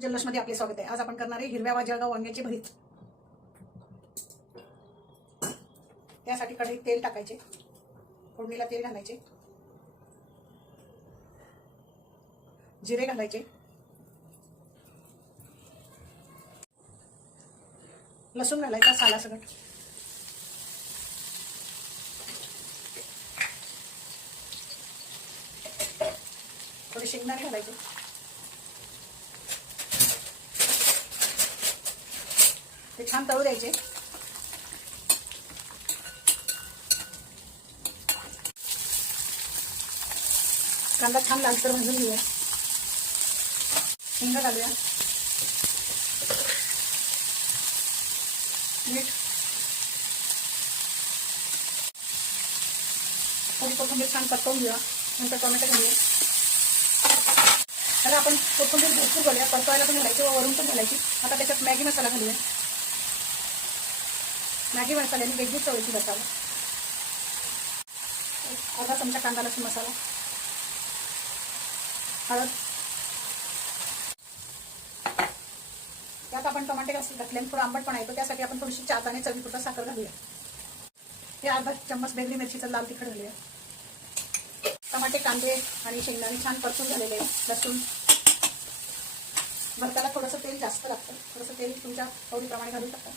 जल्लोषमध्ये आपले स्वागत आहे। आज आपण करणार आहे हिरव्या व जळगाव वांग्याची भरीत। त्यासाठी कढईत तेल टाकायचे, फोडणीला तेल घालायचे, जिरे घालायचे, लसूण घालायचा सालासकट, थोडे शेंगदाणे घालायचे, ते छान तळू द्यायचे। कांदा छान लालसर भाजून घेऊया, हिंग घालूया, मीठ, थोडी कोथिंबीर छान परतवून घेऊया, नंतर टोमॅटो घालूया। आता आपण कोथिंबीर भरपूर घालूया, परतवायला पण घालायची व वरून पण घालायची। आता त्याच्यात मॅगी मसाला घालूया। मॅगी मसाल्याने वेगळी चव येते बसायला। अर्धा चमचा कांदा लसूण मसाला, हळद, त्यात आपण टोमॅटो घातल्याने थोडा आंबटपणा येतो, त्यासाठी आपण थोडीशी चाताने चवीपुरता साखर घालूया। हे अर्धा चम्मच बेगरी मिरचीचं लाल तिखट घालूया। टमाटे, कांदे आणि शेंगदाणे छान परतून झालेले आहे। लसूण भरताला थोडंसं तेल जास्त लागतं, थोडंसं तेल तुमच्या आवडीप्रमाणे घालू शकता।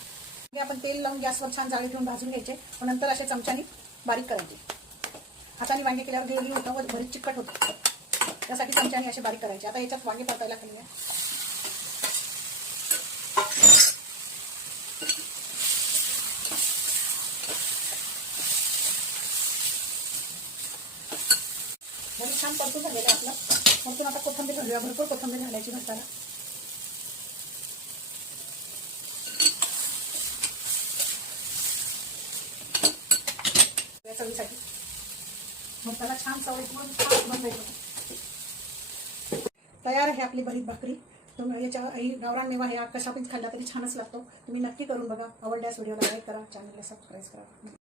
हे आपण तेल लावून गॅसवर छान जाळी घेऊन भाजून घ्यायचे व नंतर अशा चमच्याने बारीक करायचे। हाताने वांगे केल्यावर गिळगी होतं व भरीत चिकट होतं, त्यासाठी चमच्याने असे बारीक करायचे। आता याच्यात वांगे परतायला घालूया। भरीत छान परतून झालेलं आहे आपलं। परतून आता कोथिंबीर घालूया, भरपूर कोथिंबीर घालायची भरताला। चवीसाठी भरताला छान चव येतो। तयार आहे आपली भरीत भाकरी। तुम्ही याच्या गावरान मेवा हे कशा पण खाल्ला तरी छानच लागतो। तुम्ही नक्की करून बघा। आवडल्यास व्हिडिओला लाईक करा, चॅनलला सबस्क्राईब करा।